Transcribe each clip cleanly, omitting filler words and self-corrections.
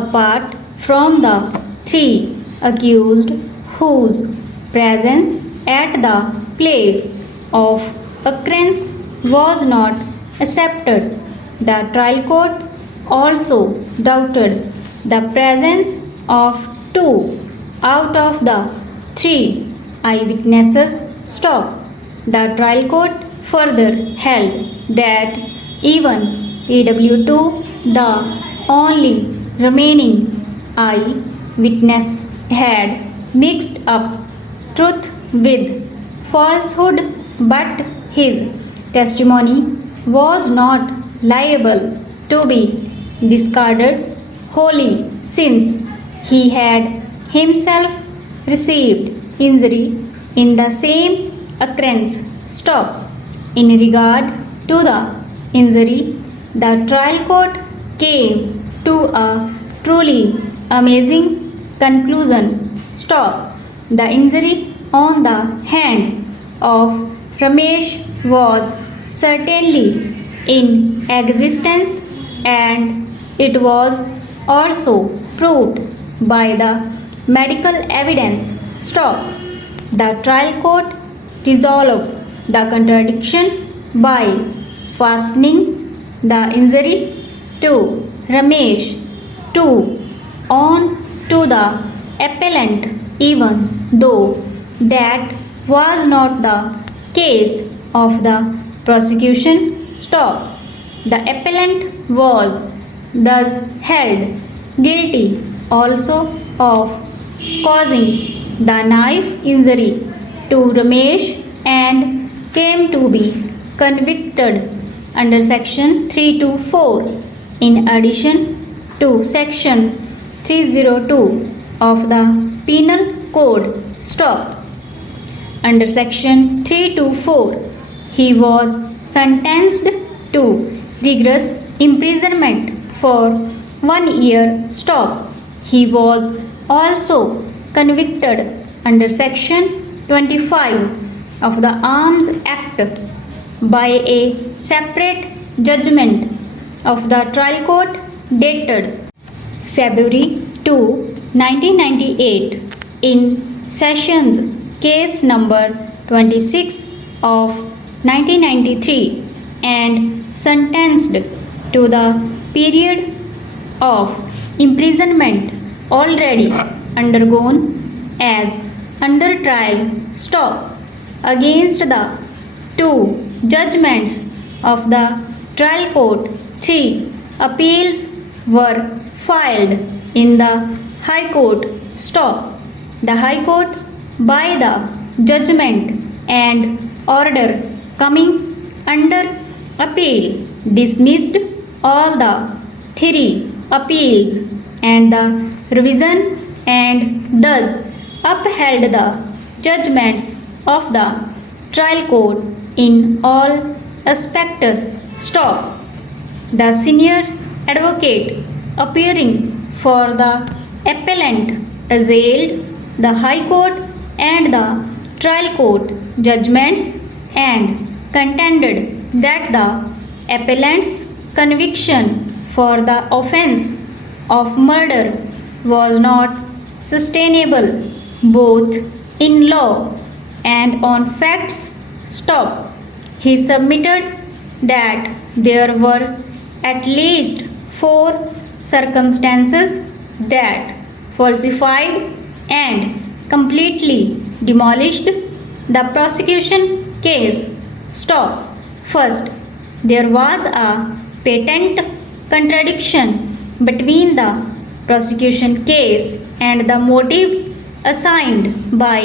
apart from the three accused whose presence at the place of occurrence was not accepted. The trial court also doubted the presence of two out of the three eyewitnesses. Stop. The trial court further held that even EW2, the only remaining eyewitness, had mixed up truth with falsehood, but his testimony was not liable to be discarded wholly, since he had himself received injury in the same occurrence. Stop. In regard to the injury, the trial court came to a truly amazing conclusion. Stop. The injury on the hand of Ramesh was certainly in existence, and it was also proved by the medical evidence. Stop. The trial court resolved the contradiction by fastening the injury to Ramesh to on to the appellant, even though that was not the case of the prosecution. Stop. The appellant was thus held guilty also of causing the knife injury to Ramesh and came to be convicted under section 324 in addition to section 302 of the penal code. Stop. Under section 324, he was sentenced to rigorous imprisonment for 1 year. Stop. He was also convicted under section 25 of the Arms Act by a separate judgment of the trial court dated February 2, 1998 in Sessions case number 26 of 1993 and sentenced to the period of imprisonment already undergone as under trial. Stop. Against the two judgments of the trial court, 3 appeals were filed in the High Court. Stop. The High Court, by the judgment and order coming under appeal, dismissed all the 3 appeals and the revision, and thus upheld the judgments of the trial court in all aspects. Stop. The senior advocate appearing for the appellant assailed the High Court and the trial court judgments and contended that the appellant's conviction for the offense of murder was not sustainable both in law and on facts. Stop. He submitted that there were at least 4 circumstances that falsified and completely demolished the prosecution case. Stop. First, there was a patent contradiction between the prosecution case and the motive assigned by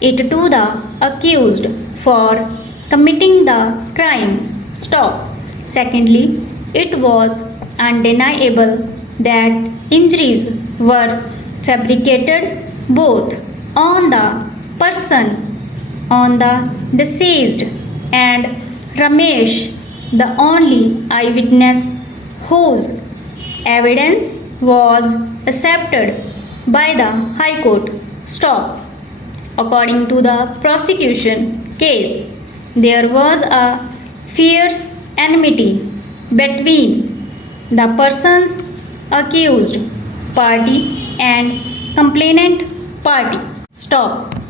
it to the accused for committing the crime. Stop. Secondly, it was undeniable that injuries were fabricated both on the person, on the deceased, and Ramesh, the only eyewitness whose evidence was accepted by the High Court. Stop. According to the prosecution case, there was a fierce enmity between the persons accused party and complainant party. Stop.